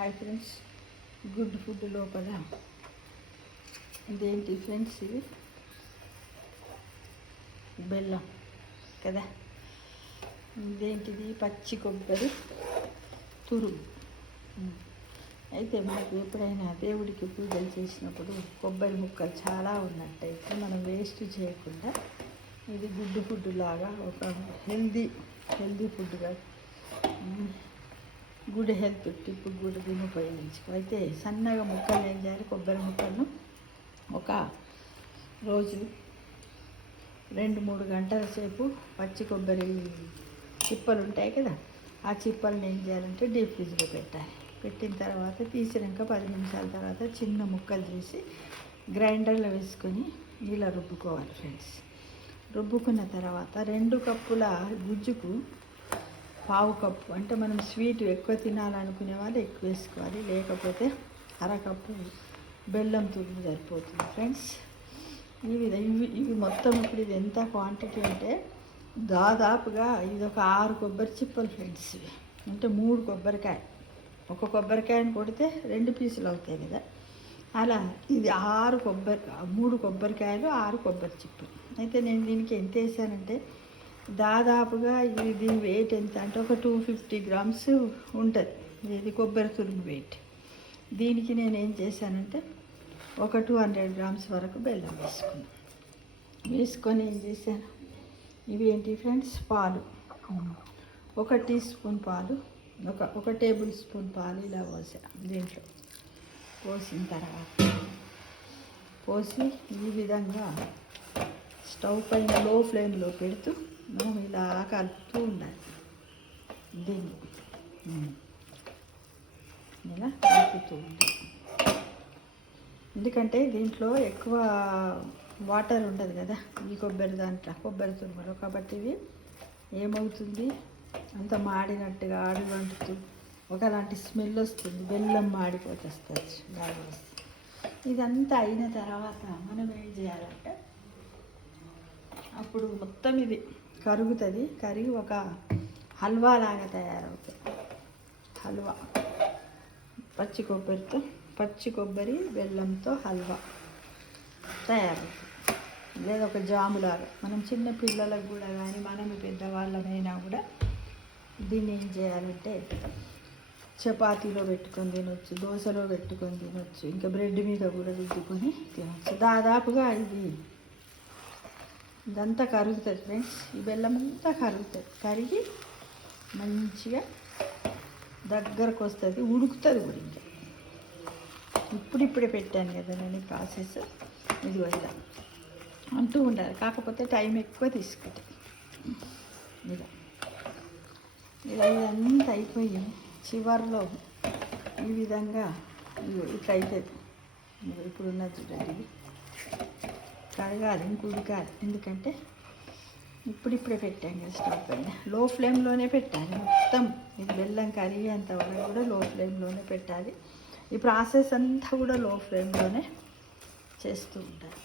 Hi friends, good food లోపల ఇదేంటి friends? ఇది బెల్లం కదా. ఇదేంటిది? పచ్చి కొబ్బరి తురుము. అయితే మనకు ఎప్పుడైనా దేవుడికి పూజలు చేసినప్పుడు కొబ్బరి ముక్కలు చాలా ఉన్నట్టయితే మనం వేస్ట్ చేయకుండా ఇది గుడ్ ఫుడ్ లాగా ఒక హెల్దీ ఫుడ్గా గుడ్ హెల్త్ టిప్ కూడా దీన్ని ఉపయోగించుకో. అయితే సన్నగా ముక్కలు ఏం చేయాలి? కొబ్బరి ముక్కలను ఒక రోజు 2-3 గంటల సేపు పచ్చి కొబ్బరి చిప్పలు ఉంటాయి కదా, ఆ చిప్పలను ఏం చేయాలంటే డీప్ ఫ్రిడ్జ్లో పెట్టాలి. పెట్టిన తర్వాత తీసినాక 10 నిమిషాల తర్వాత చిన్న ముక్కలు చేసి గ్రైండర్లో వేసుకొని ఇలా రుబ్బుకోవాలి ఫ్రెండ్స్. రుబ్బుకున్న తర్వాత 2 కప్పుల గుజ్జుకు 1/2 కప్పు, అంటే మనం స్వీట్ ఎక్కువ తినాలనుకునే వాళ్ళు ఎక్కువ వేసుకోవాలి, లేకపోతే 1/2 కప్పు బెల్లం తురుము సరిపోతుంది ఫ్రెండ్స్. ఇవి మొత్తం ఇప్పుడు ఇది ఎంత క్వాంటిటీ అంటే దాదాపుగా ఇది ఒక 6 కొబ్బరి చిప్పలు ఫ్రెండ్స్. అంటే 3 కొబ్బరికాయ, ఒక కొబ్బరికాయని కొడితే 2 పీసులు అవుతాయి కదా, అలా ఇది 3 కొబ్బరికాయలు 6 కొబ్బరి చిప్పలు. అయితే నేను దీనికి ఎంత వేసానంటే దాదాపుగా దీని వెయిట్ ఎంత అంటే ఒక 250 గ్రామ్స్ ఉంటుంది ఇది కొబ్బరి తురుము వెయిట్. దీనికి నేను ఏం చేశానంటే ఒక 200 గ్రామ్స్ వరకు బెల్లం వేసుకొని ఏం చేశాను, ఇవి ఏంటి ఫ్రెండ్స్? పాలు, 1 టీ స్పూన్ పాలు, ఒక టేబుల్ స్పూన్ పాలు ఇలా పోసా. దీంట్లో పోసిన తర్వాత పోసి ఈ విధంగా స్టవ్ పైన లో ఫ్లేమ్లో పెడుతూ మనం ఇలా కలుపుతూ ఉండాలి. దీన్ని ఇలా కలుపుతూ ఉండాలి. ఎందుకంటే దీంట్లో ఎక్కువ వాటర్ ఉండదు కదా ఈ కొబ్బరి తురుములో, కాబట్టి ఇది ఏమవుతుంది, అంత మాడినట్టుగా అడుగంటుతూ ఒకలాంటి స్మెల్ వస్తుంది, బెల్లం మాడిపోతుంది బాగా వస్తుంది. ఇదంతా అయిన తర్వాత మనం ఏం చేయాలంటే అప్పుడు మొత్తం ఇది కరుగుతుంది, కరిగి ఒక హల్వా లాగా తయారవుతుంది. హల్వా పచ్చి కొబ్బరి బెల్లంతో హల్వా తయారవుతుంది, లేదా ఒక జాములాగా. మనం చిన్న పిల్లలకు కూడా కానీ మనం పెద్దవాళ్ళమైనా కూడా దీన్ని ఏం చేయాలంటే చపాతీలో పెట్టుకొని తినొచ్చు, దోశలో పెట్టుకొని తినొచ్చు, ఇంకా బ్రెడ్ మీద కూడా రుద్దుకొని తినొచ్చు. దాదాపుగా ఇదంతా కరుగుతుంది ఫ్రెండ్స్. ఈ బెల్లం అంతా కరుగుతుంది, కరిగి మంచిగా దగ్గరకు వస్తుంది, ఉడుకుతుంది కూడా. ఇంకా ఇప్పుడిప్పుడే పెట్టాను కదా నేను ఈ ప్రాసెస్. ఇది ఇలా అంటూ ఉండాలి, కాకపోతే టైం ఎక్కువ తీసుకుంటుంది. ఇదంతా అయిపోయి చివర్లో ఈ విధంగా ఇట్లా అవుతుంది. ఇప్పుడున్నది చూడండి, కడగాలి, ఉడకాలి. ఎందుకంటే ఇప్పుడిప్పుడే పెట్టాం కదా స్టవ్ పైన, లో ఫ్లేమ్లోనే పెట్టాలి మొత్తం. ఇది బెల్లం కరిగేంత వరకు కూడా లో ఫ్లేమ్లోనే పెట్టాలి. ఈ ప్రాసెస్ అంతా కూడా లో ఫ్లేమ్లోనే చేస్తూ ఉంటారు.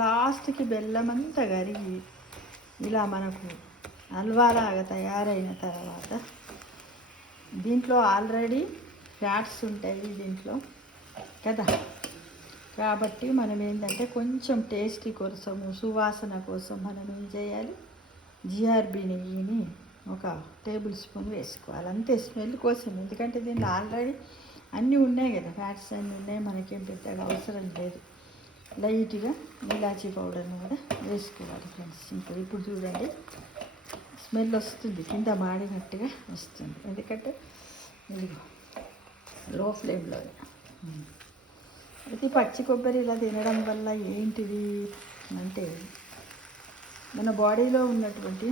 లాస్ట్కి బెల్లం అంతా కరిగి ఇలా మనకు హల్వాలాగా తయారైన తర్వాత దీంట్లో ఆల్రెడీ ఫ్యాట్స్ ఉంటాయి దీంట్లో కదా, కాబట్టి మనం ఏంటంటే కొంచెం టేస్టీ కోసము, సువాసన కోసం మనం ఏం చేయాలి, జిఆర్బి నెయ్యిని ఒక టేబుల్ స్పూన్ వేసుకోవాలి, అంతే, స్మెల్ కోసం. ఎందుకంటే దీంట్లో ఆల్రెడీ అన్నీ ఉన్నాయి కదా, ఫ్యాట్స్ అన్నీ ఉన్నాయి, మనకేం పెద్దగా అవసరం లేదు. లైట్గా ఇలాచీ పౌడర్ని కూడా వేసుకోవాలి ఫ్రెండ్స్. ఇప్పుడు చూడండి స్మెల్ వస్తుంది, కింద మాడినట్టుగా వస్తుంది. ఎందుకంటే ఇది లో ఫ్లేమ్లోనే. అయితే పచ్చి కొబ్బరి ఇలా తినడం వల్ల ఏంటిది అంటే మన బాడీలో ఉన్నటువంటి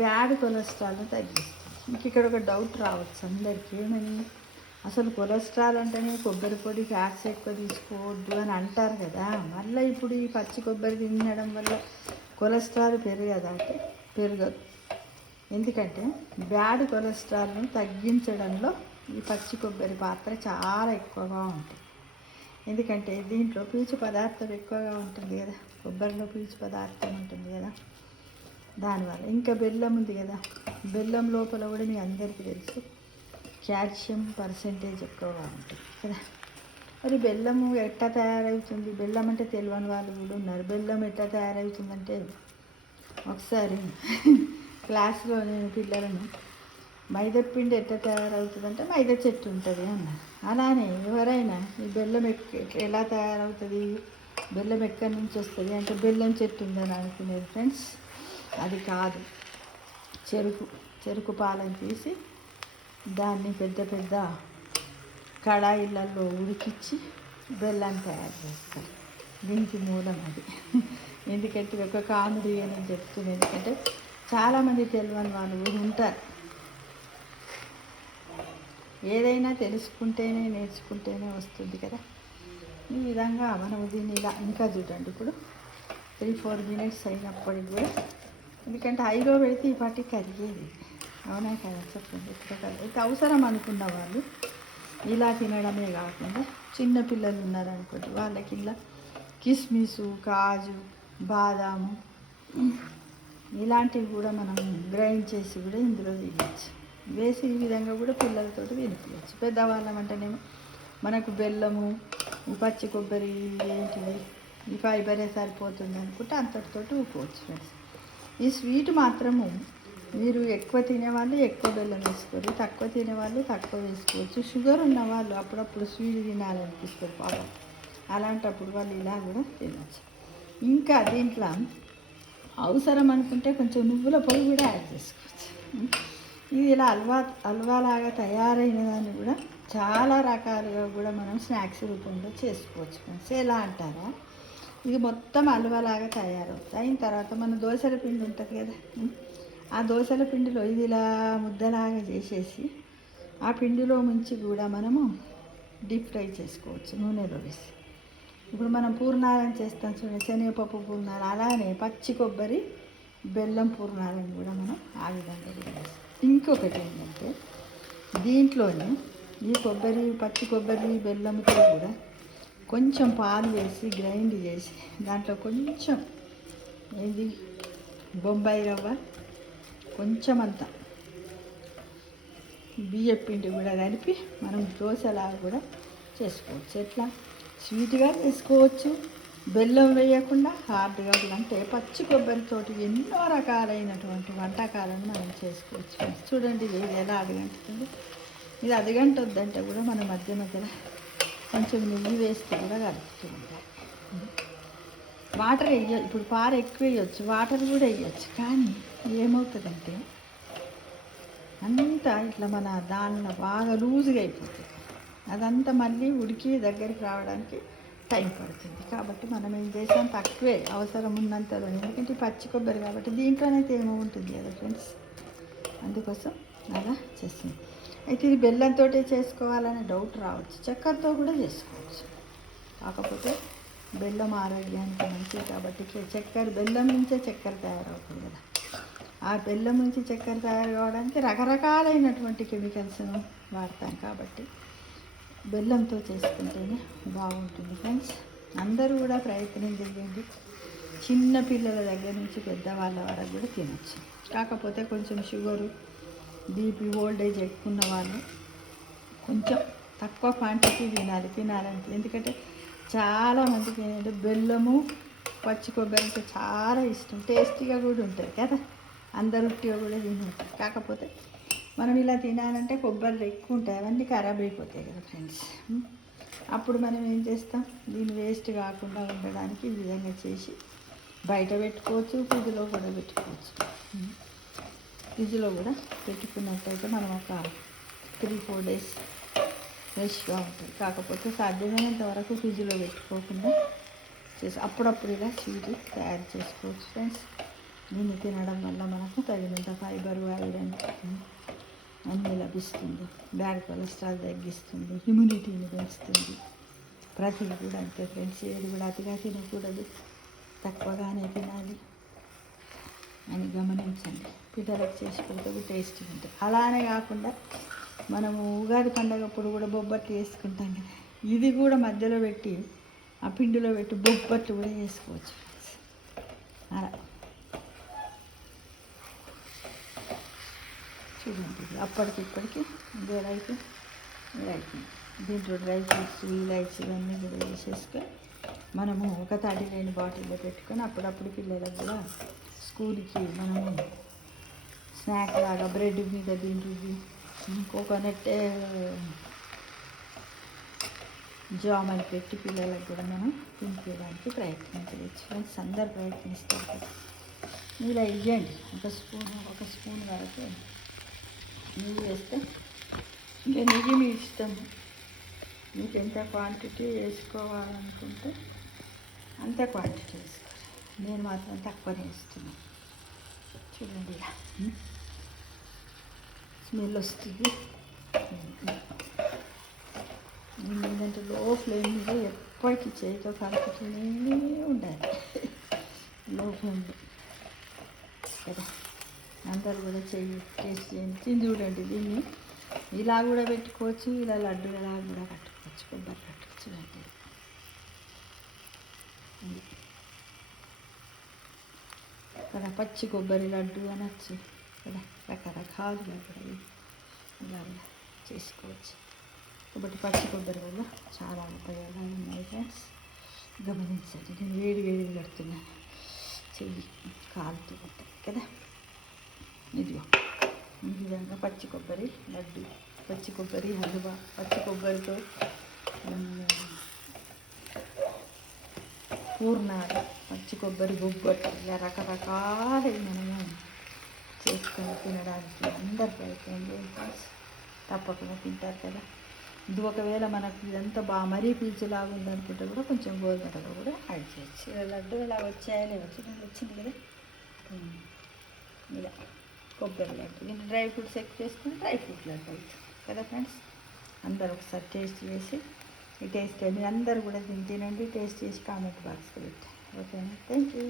బ్యాడ్ కొలెస్ట్రాల్ని తగ్గిస్తుంది. ఇంక ఇక్కడ ఒక డౌట్ రావచ్చు అందరికీ, ఏమని, అసలు కొలెస్ట్రాల్ అంటేనే కొబ్బరి పొడి, ఫ్యాట్స్ ఎక్కువ తీసుకోవద్దు అని అంటారు కదా, మళ్ళీ ఇప్పుడు ఈ పచ్చి కొబ్బరి తినడం వల్ల కొలెస్ట్రాల్ పెరగదా అంటే పెరగదు. ఎందుకంటే బ్యాడ్ కొలెస్ట్రాల్ను తగ్గించడంలో ఈ పచ్చి కొబ్బరి పాత్ర చాలా ఎక్కువగా ఉంటుంది. ఎందుకంటే దీంట్లో పీచు పదార్థం ఎక్కువగా ఉంటుంది కదా, కొబ్బరిలో పీచు పదార్థం ఉంటుంది కదా, దానివల్ల. ఇంకా బెల్లం ఉంది కదా, బెల్లం లోపల కూడా మీ అందరికీ తెలుసు కాల్షియం పర్సెంటేజ్ ఎక్కువగా ఉంటుంది కదా. మరి బెల్లము ఎట్లా తయారవుతుంది? బెల్లం అంటే తెలియని వాళ్ళు కూడా ఉన్నారు. బెల్లం ఎట్లా తయారవుతుందంటే, ఒకసారి క్లాస్లో నేను పిల్లలను మైదాపిండి ఎట్లా తయారవుతుందంటే మైదా చెట్టు ఉంటుంది అన్నారు. అలానే ఎవరైనా ఈ బెల్లం ఎలా తయారవుతుంది, బెల్లం ఎక్కడి నుంచి వస్తుంది అంటే బెల్లం చెట్టు ఉందని అనుకునేది ఫ్రెండ్స్. అది కాదు. చెరుకు పాలను తీసి దాన్ని పెద్ద పెద్ద కళాయిలలో ఉడికించి బెల్లాన్ని తయారు చేస్తారు. దీనికి మూలం అది. ఎందుకంటే ఒక కామెడీ అని చెప్తుంది. ఎందుకంటే చాలామంది తెలియని వాళ్ళు కూడా ఉంటారు. ఏదైనా తెలుసుకుంటేనే నేర్చుకుంటేనే వస్తుంది కదా. ఈ విధంగా మనము దీన్ని ఇలా ఇంకా చూడండి, ఇప్పుడు 3-4 మినిట్స్ అయినప్పటికి కూడా, ఎందుకంటే హైలో పెడితే ఈ పాటికి కరిగేది. అవునా కదా చెప్పండి. అయితే అవసరం అనుకున్న వాళ్ళు ఇలా తినడమే కాకుండా చిన్న పిల్లలు ఉన్నారనుకోండి, వాళ్ళకి ఇలా కిస్మిసు, కాజు, బాదాము ఇలాంటివి కూడా మనం గ్రైండ్ చేసి కూడా ఇందులో వేయచ్చు. వేసి ఈ విధంగా కూడా పిల్లలతో తినిపించచ్చు. పెద్దవాళ్ళం అంటేనేమో మనకు బెల్లము, ఈ పచ్చి కొబ్బరి, ఏంటివి ఈ ఫైబరే సరిపోతుంది అనుకుంటే అంతటితో ఊరుకోవచ్చు ఫ్రెండ్స్. ఈ స్వీట్ మాత్రము మీరు ఎక్కువ తినేవాళ్ళు ఎక్కువ బెల్లం వేసుకోరు, తక్కువ తినేవాళ్ళు తక్కువ వేసుకోవచ్చు. షుగర్ ఉన్న వాళ్ళు అప్పుడప్పుడు స్వీట్ తినాలనిపిస్తారు పాపం, అలాంటప్పుడు వాళ్ళు ఇలా కూడా తినచ్చు. ఇంకా దీంట్లో అవసరం అనుకుంటే కొంచెం నువ్వుల పొడి కూడా యాడ్ చేసుకోవచ్చు. ఇది ఇలా హల్వాలాగా తయారైన దాన్ని కూడా చాలా రకాలుగా కూడా మనం స్నాక్స్ రూపంలో చేసుకోవచ్చు ఫ్రెండ్స్. ఎలా అంటారా, ఇది మొత్తం హల్వాలాగా తయారవుతుంది. అయిన తర్వాత మన దోశల పిండి ఉంటుంది కదా, ఆ దోశల పిండిలో ఇది ఇలా ముద్దలాగా చేసేసి ఆ పిండిలో ముంచి కూడా మనము డీప్ ఫ్రై చేసుకోవచ్చు నూనెలో వేసి. ఇప్పుడు మనం పూర్ణాలను చేస్తాం చూడండి, శనగపప్పు పూర్ణాలు, అలానే పచ్చి కొబ్బరి బెల్లం పూర్ణాలను కూడా మనం ఆ విధంగా చేస్తాం. ఇంకొకటి ఏంటంటే, దీంట్లోనే ఈ పచ్చి కొబ్బరి బెల్లంతో కూడా కొంచెం పాలు వేసి గ్రైండ్ చేసి దాంట్లో కొంచెం ఏది బొంబాయి రవ్వ, కొంచెం అంత బియ్యం పిండి కూడా కలిపి మనం దోశలాగా కూడా చేసుకోవచ్చు. ఎట్లా స్వీట్గా చేసుకోవచ్చు, బెల్లం వేయకుండా హార్డ్గా కూడా. అంటే పచ్చి కొబ్బరితోటి ఎన్నో రకాలైనటువంటి వంటకాలను మనం చేసుకోవచ్చు. చూడండి ఇది ఎలా అడగంటుంది. ఇది అడగంటొద్దంటే కూడా మన మధ్య మధ్యలో కొంచెం నెయ్యి వేస్తే కూడా కలుపుతూ ఉంటాయి. వాటర్ వేయచ్చు, ఇప్పుడు పాలు ఎక్కువ వేయచ్చు, వాటర్ కూడా వేయచ్చు. కానీ ఏమవుతుందంటే అంతా ఇట్లా మన దానిలో బాగా లూజ్గా అయిపోతుంది. అదంతా మళ్ళీ ఉడికి దగ్గరికి రావడానికి టైం పడుతుంది. కాబట్టి మనం ఏం చేసాం, తక్కువే అవసరం ఉన్నంతలో. ఎందుకంటే పచ్చి కొబ్బరి కాబట్టి దీంట్లోనే తేమ ఉంటుంది కదా ఫ్రెండ్స్, అందుకోసం అలా చేస్తుంది. అయితే ఇది బెల్లంతో చేసుకోవాలనే డౌట్ రావచ్చు, చక్కెరతో కూడా చేసుకోవచ్చు. కాకపోతే బెల్లం ఆరోగ్యానికి మంచిది కాబట్టి బెల్లం నుంచే చక్కెర తయారవుతుంది కదా. ఆ బెల్లం నుంచి చక్కెర తయారు కావడానికి రకరకాలైనటువంటి కెమికల్స్ను వాడతాం కాబట్టి బెల్లంతో చేసుకుంటేనే బాగుంటుంది ఫ్రెండ్స్. అందరూ కూడా ప్రయత్నం చేయండి. చిన్న పిల్లల దగ్గర నుంచి పెద్దవాళ్ళ వరకు కూడా తినచ్చు. కాకపోతే కొంచెం షుగరు, బీపీ, ఓల్డేజ్ ఎక్కువ ఉన్న వాళ్ళు కొంచెం తక్కువ క్వాంటిటీ తినాలంటే. ఎందుకంటే చాలామందికి ఏంటంటే బెల్లము, పచ్చి కొబ్బరి అంటే చాలా ఇష్టం, టేస్టీగా కూడా ఉంటుంది కదా. అందరూ ఉట్టిగా కూడా తింటారు. కాకపోతే మనం ఇలా తినాలంటే కొబ్బరి ఎక్కువ ఉంటాయి, అవన్నీ ఖరాబ్ అయిపోతాయి కదా ఫ్రెండ్స్. అప్పుడు మనం ఏం చేస్తాం, దీన్ని వేస్ట్ కాకుండా ఉండడానికి ఈ విధంగా చేసి బయట పెట్టుకోవచ్చు, ఫ్రిడ్జ్లో కూడా పెట్టుకోవచ్చు. ఫ్రిడ్జ్లో కూడా పెట్టుకున్నట్టయితే మనం ఒక 3-4 డేస్ ఫ్రెష్గా ఉంటుంది. కాకపోతే సాధ్యమైనంత వరకు ఫ్రిడ్జ్లో పెట్టుకోకుండా అప్పుడప్పుడు ఇలా స్వీట్ తయారు చేసుకోవచ్చు ఫ్రెండ్స్. దీన్ని తినడం వల్ల మనకు తగినంత ఫైబర్, ఐరన్ అన్నీ లభిస్తుంది. బ్యాడ్ కొలెస్ట్రాల్ తగ్గిస్తుంది, ఇమ్యూనిటీని పెంచుతుంది. ప్రతిదీ కూడా అంతే ఫ్రెండ్స్. ఏది కూడా అతిగా తినకూడదు, తక్కువగానే తినాలి అని గమనించండి. పిల్లలకు చేసి పెడితే టేస్టీగా ఉంటుంది. అలానే కాకుండా మనము ఉగాది పండగప్పుడు కూడా బొబ్బట్లు వేసుకుంటాం కదా, ఇది కూడా మధ్యలో పెట్టి ఆ పిండిలో పెట్టి బొబ్బట్లు కూడా చేసుకోవచ్చు ఫ్రెండ్స్. అలా చూడండి ఇది అప్పటికి ఇప్పటికి ఇదే రైట్ దీంట్లో డ్రై ఫ్రూట్స్ ఇలాచి ఇవన్నీ కూడా వేసేసుకొని మనము ఒక తడి లేని బాటిల్లో పెట్టుకొని అప్పుడప్పుడు పిల్లలకు కూడా స్కూల్కి మనము స్నాక్ లాగా బ్రెడ్ మీద దీంట్లో కోకోనట్ జామ్ అని పెట్టి పిల్లలకు కూడా మనం తినిపించడానికి ప్రయత్నం చేయొచ్చు. ఫ్రెండ్స్ అందరు ప్రయత్నిస్తారు కదా. ఇలా ఇవ్వండి ఒక స్పూన్ వరకు నెయ్యి వేస్తే ఇంకా నెయ్యి మీ ఇష్టం. మీకు ఎంత క్వాంటిటీ వేసుకోవాలనుకుంటే అంత క్వాంటిటీ వేసుకోవాలి. నేను మాత్రం తక్కువనే వేస్తున్నాను. చూడండి ఇలా స్మెల్ వస్తుంది. ఏంటంటే లో ఫ్లేమ్ మీద ఎప్పటికీ చేతితో కలుపుతూనే ఉండాలి. లో ఫ్లేమ్లో కదా. అందరు కూడా చెయ్యి టేస్ట్ చేయండి, తిని చూడండి. దీన్ని ఇలా కూడా పెట్టుకోవచ్చు, ఇలా లడ్డూలా కూడా కట్టుకోవచ్చు, కొబ్బరి కట్టుకోవచ్చు. అంటే ఇక్కడ పచ్చి కొబ్బరి లడ్డు అనొచ్చు కదా, రకరకాలుగా కూడా ఇలా చేసుకోవచ్చు. కాబట్టి పచ్చి కొబ్బరి వల్ల చాలా ఉపయోగాలు ఉన్నాయి ఫ్రెండ్స్, గమనించండి. నేను వేడి కడుతున్నాను, చెయ్యి కాలుతూ ఉంటాయి కదా. ఇదిగో ఈ విధంగా పచ్చి కొబ్బరి లడ్డు, పచ్చి కొబ్బరి హల్వా, పచ్చి కొబ్బరితో పూర్ణాలు, పచ్చి కొబ్బరి బొబ్బట్లు, ఇలా రకరకాలు మనము చేసుకొని తినడానికి అందరు ప్రయత్నం చేయండి. తప్పకుండా తింటారు కదా. ఇది ఒకవేళ మనకు ఇదంతా బాగా మరీ పీచులాగా ఉందనుకుంటే కూడా కొంచెం గోధుమ రవ్వ కూడా యాడ్ చేయొచ్చు. ఇలా లడ్డు ఇలా వచ్చాయని వచ్చింది కదా. ఇలా కొబ్బరి లడ్డు, దీన్ని డ్రై ఫ్రూట్స్ ఎక్కువ చేసుకుని డ్రై ఫ్రూట్ లడ్డు అవుతుంది కదా ఫ్రెండ్స్. అందరు ఒకసారి టేస్ట్ చేసి ఈ టేస్ట్ మీరు అందరు కూడా తినండి. టేస్ట్ చేసి కామెంట్ బాక్స్లో పెట్టండి. ఓకేనా? Thank you.